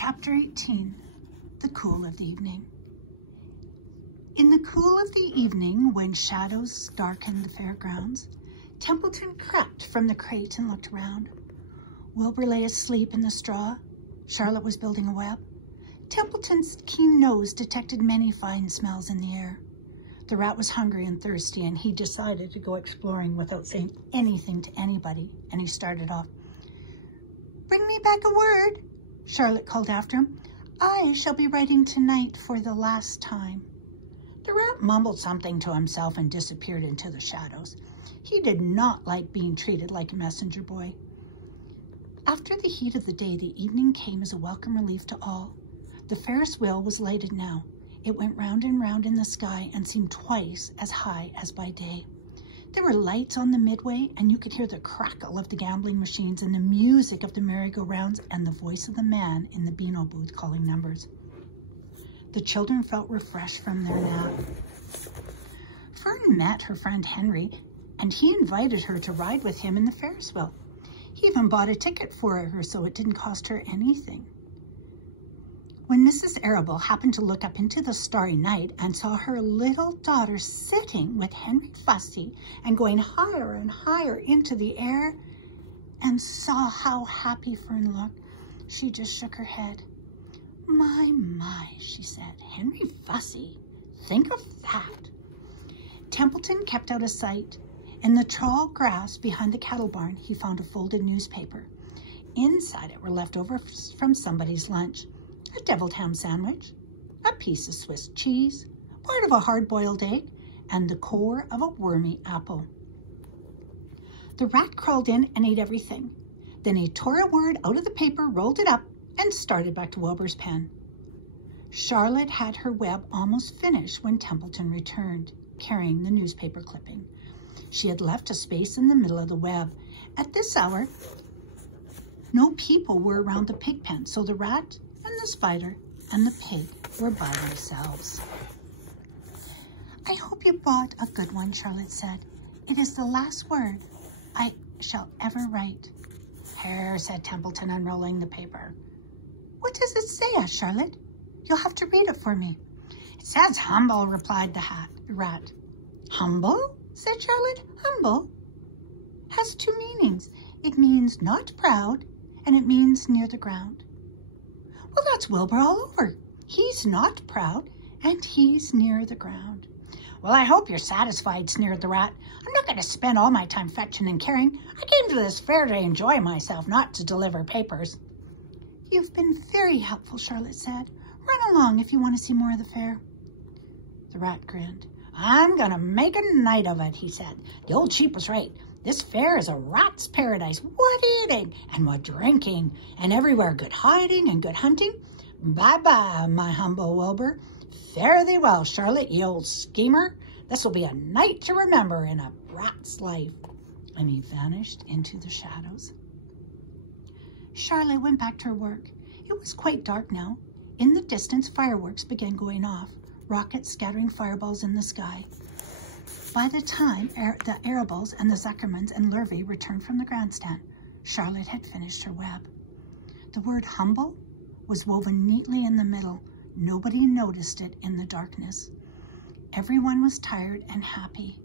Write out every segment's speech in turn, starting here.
Chapter 18, The Cool of the Evening. In the cool of the evening, when shadows darkened the fairgrounds, Templeton crept from the crate and looked around. Wilbur lay asleep in the straw. Charlotte was building a web. Templeton's keen nose detected many fine smells in the air. The rat was hungry and thirsty, and he decided to go exploring without saying anything to anybody, and he started off. "Bring me back a word," Charlotte called after him. "I shall be writing tonight for the last time." The rat mumbled something to himself and disappeared into the shadows. He did not like being treated like a messenger boy. After the heat of the day, the evening came as a welcome relief to all. The Ferris wheel was lighted now. It went round and round in the sky and seemed twice as high as by day. There were lights on the midway, and you could hear the crackle of the gambling machines and the music of the merry-go-rounds and the voice of the man in the Beano booth calling numbers. The children felt refreshed from their nap. Fern met her friend Henry, and he invited her to ride with him in the Ferris wheel. He even bought a ticket for her so it didn't cost her anything. When Mrs. Arable happened to look up into the starry night and saw her little daughter sitting with Henry Fussy and going higher and higher into the air, and saw how happy Fern looked, she just shook her head. My, she said, Henry Fussy, think of that. Templeton kept out of sight. In the tall grass behind the cattle barn, he found a folded newspaper. Inside it were leftovers from somebody's lunch. A deviled ham sandwich, a piece of Swiss cheese, part of a hard-boiled egg, and the core of a wormy apple. The rat crawled in and ate everything. Then he tore a word out of the paper, rolled it up, and started back to Wilbur's pen. Charlotte had her web almost finished when Templeton returned, carrying the newspaper clipping. She had left a space in the middle of the web. At this hour, no people were around the pig pen, so the rat and the spider and the pig were by themselves. "I hope you bought a good one," Charlotte said. "It is the last word I shall ever write." "Here," said Templeton, unrolling the paper. "What does it say?" asked Charlotte. "You'll have to read it for me." "It says humble," replied the rat. "Humble?" said Charlotte. "Humble has two meanings. It means not proud, and it means near the ground." "Well, that's Wilbur all over. He's not proud, and he's near the ground." "Well, I hope you're satisfied," sneered the rat. "I'm not going to spend all my time fetching and carrying. I came to this fair to enjoy myself, not to deliver papers." "You've been very helpful," Charlotte said. "Run along if you want to see more of the fair." The rat grinned. "I'm going to make a night of it," he said. "The old sheep was right. This fair is a rat's paradise. What eating and what drinking, and everywhere good hiding and good hunting. Bye-bye, my humble Wilbur. Fare thee well, Charlotte, ye old schemer. This will be a night to remember in a rat's life." And he vanished into the shadows. Charlotte went back to her work. It was quite dark now. In the distance, fireworks began going off, rockets scattering fireballs in the sky. By the time the Arables and the Zuckermans and Lurvy returned from the grandstand, Charlotte had finished her web. The word humble was woven neatly in the middle. Nobody noticed it in the darkness. Everyone was tired and happy.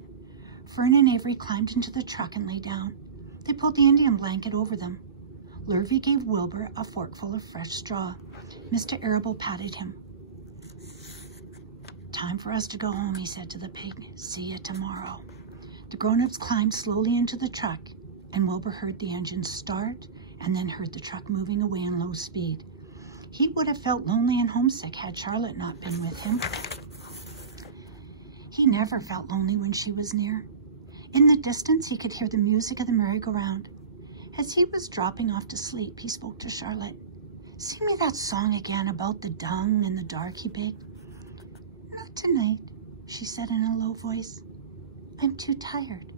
Fern and Avery climbed into the truck and lay down. They pulled the Indian blanket over them. Lurvy gave Wilbur a forkful of fresh straw. Mr. Arable patted him. "Time for us to go home," he said to the pig. "See you tomorrow." The grown-ups climbed slowly into the truck, and Wilbur heard the engine start and then heard the truck moving away in low speed. He would have felt lonely and homesick had Charlotte not been with him. He never felt lonely when she was near. In the distance, he could hear the music of the merry-go-round. As he was dropping off to sleep, he spoke to Charlotte. "Sing me that song again about the dung and the dark," he begged. "Not tonight," she said in a low voice. "I'm too tired."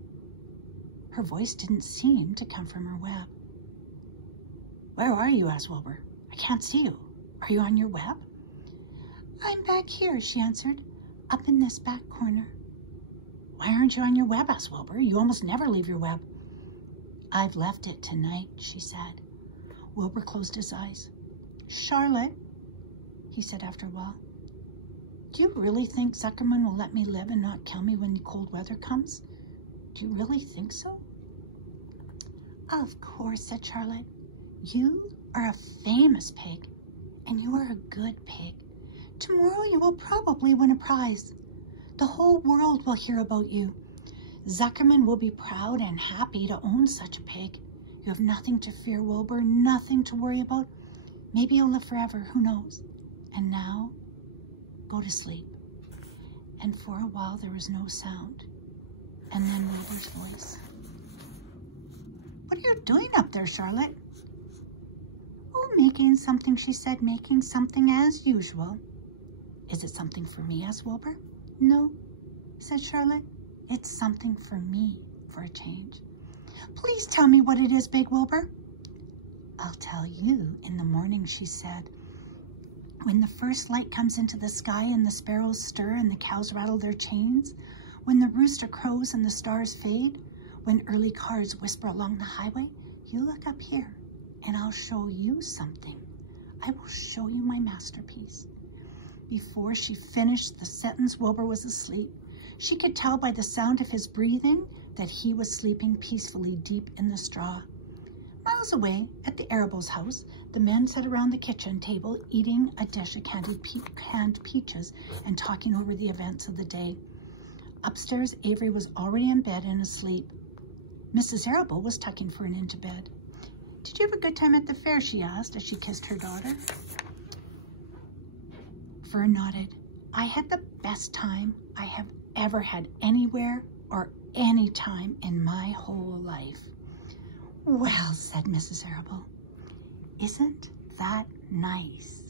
Her voice didn't seem to come from her web. "Where are you?" asked Wilbur. "I can't see you. Are you on your web?" "I'm back here," she answered, "up in this back corner." "Why aren't you on your web?" asked Wilbur. "You almost never leave your web." "I've left it tonight," she said. Wilbur closed his eyes. Charlotte, he said after a while, do you really think Zuckerman will let me live and not kill me when the cold weather comes? Do you really think so? Of course, said Charlotte. You are a famous pig, and you are a good pig. Tomorrow you will probably win a prize. The whole world will hear about you. Zuckerman will be proud and happy to own such a pig. You have nothing to fear, Wilbur, nothing to worry about. Maybe you'll live forever, who knows? And now, go to sleep. And for a while there was no sound. And then Wilbur's voice. What are you doing up there, Charlotte? Oh, making something, she said, making something as usual. Is it something for me? Asked Wilbur. No, said Charlotte. It's something for me, for a change. Please tell me what it is, Big Wilbur. I'll tell you in the morning, she said. When the first light comes into the sky and the sparrows stir and the cows rattle their chains, when the rooster crows and the stars fade, when early cars whisper along the highway, you look up here and I'll show you something. I will show you my masterpiece. Before she finished the sentence, Wilbur was asleep. She could tell by the sound of his breathing that he was sleeping peacefully deep in the straw. Miles away, at the Arabo's house, the men sat around the kitchen table eating a dish of canned peaches and talking over the events of the day. Upstairs, Avery was already in bed and asleep. Mrs. Arable was tucking Fern into bed. Did you have a good time at the fair? She asked as she kissed her daughter. Fern nodded. I had the best time I have ever had anywhere or any time in my whole life. Well, said Mrs. Arable, isn't that nice?